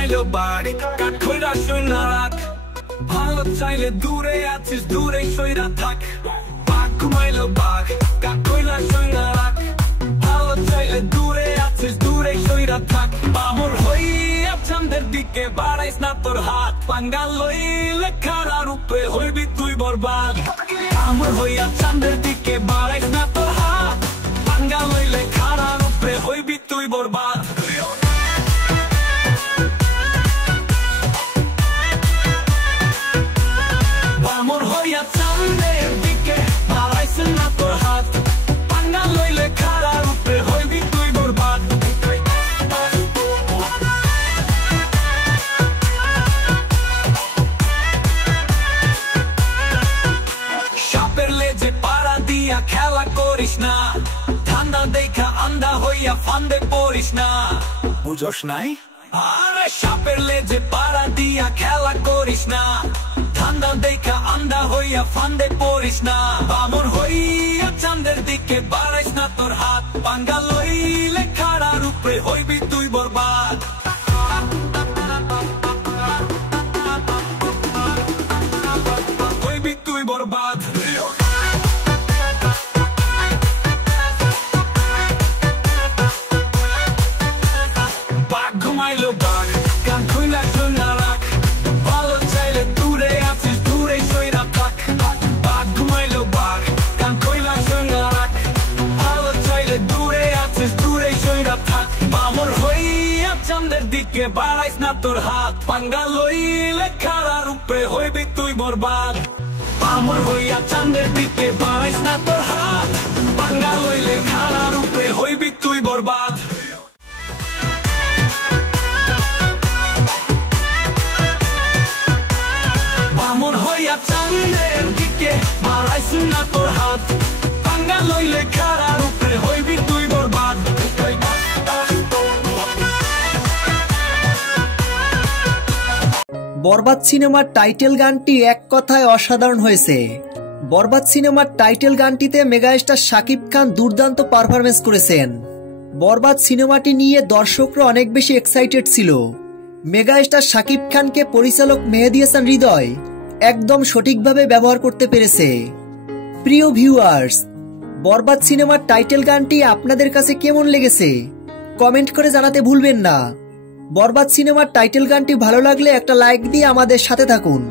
ঘুমাইলো বাঘ কাঠ খইরা শুইনা রাখ ভালো চাইলে দূরে আছিস দূরে সইরা থাক বাঘ ঘুমাইলো বাঘ কাঠ খইরা শুইনা রাখ ভালো চাইলে দূরে আছিস দূরে সইরা থাক বামর হইয়া চাঁদের দিকে বাড়াইস না তোর হাত পাঙ্গা লইলে খাড়া রূপে হইবি তুই বরবাদ বামর হইয়া চাঁদের দিকে বাড়াইস না তোর হাত পাঙ্গা লইলে খাড়া রূপে হইবি তুই বরবাদ বামর হইয়া চাঁদের দিকে বাড়াইস না তোর হাত পাঙ্গা লইলে খাড়া রূপে হইবি তুই বরবাদ সাপের লেজে পাড়া দিয়া খেলা করিস না ঠান্ডা দেখা আন্ধা হইয়া ফান্দে পড়িস না বুঝোস নাই আরে সাপের লেজে পাড়া দিয়া খেলা করিস না ঠান্ডা দেখা আন্ধা হইয়া ফান্দে পড়িস না বামর হইয়া চাঁদের দিকে বাড়াইস না তোর হাত পাঙ্গা লইলে খাড়া রূপে হইবি তুই বরবাদ হইবি তুই বরবাদ বাঘ ঘুমাইলো বাঘ কান খুইলা শুইনা রাখ ভালো চাইলে দূরে আছিস দূরে সইরা থাক বাঘ ঘুমাইলো বাঘ কান খুইলা শুইনা রাখ ভালো চাইলে দূরে আছিস দূরে সইরা থাক বামর হইয়া চাঁদের দিকে বাড়াইস না তোর হাত পাঙ্গা লইলে খাড়া রূপে হইবি তুই বরবাদ বামর হইয়া চাঁদের দিকে বাড়াইস না তোর হাত পাঙ্গা লইলে খাড়া রূপে হইবি তুই বরবাদ বামর হইয়া চাঁদের দিকে বাড়াইস না তোর হাত পাঙ্গা লইলে খাড়া রূপে হইবি তুই বরবাদ বরবাদ সিনেমার টাইটেল গানটি এক কথায় অসাধারণ হয়েছে। বরবাদ সিনেমার টাইটেল গানটিতে মেগাস্টার শাকিব খান দুর্দান্ত পারফরমেন্স করেছেন। বরবাদ সিনেমাটি নিয়ে দর্শকরা অনেক বেশি এক্সাইটেড ছিল। মেগাস্টার শাকিব খানকে পরিচালক মেহেদী হাসান হৃদয় একদম সঠিকভাবে ব্যবহার করতে পেরেছে। প্রিয় ভিউয়ার্স, বরবাদ সিনেমার টাইটেল গানটি আপনাদের কাছে কেমন লেগেছে কমেন্ট করে জানাতে ভুলবেন না। বরবাদ সিনেমার টাইটেল গানটি ভালো লাগলে একটা লাইক দিয়ে আমাদের সাথে থাকুন।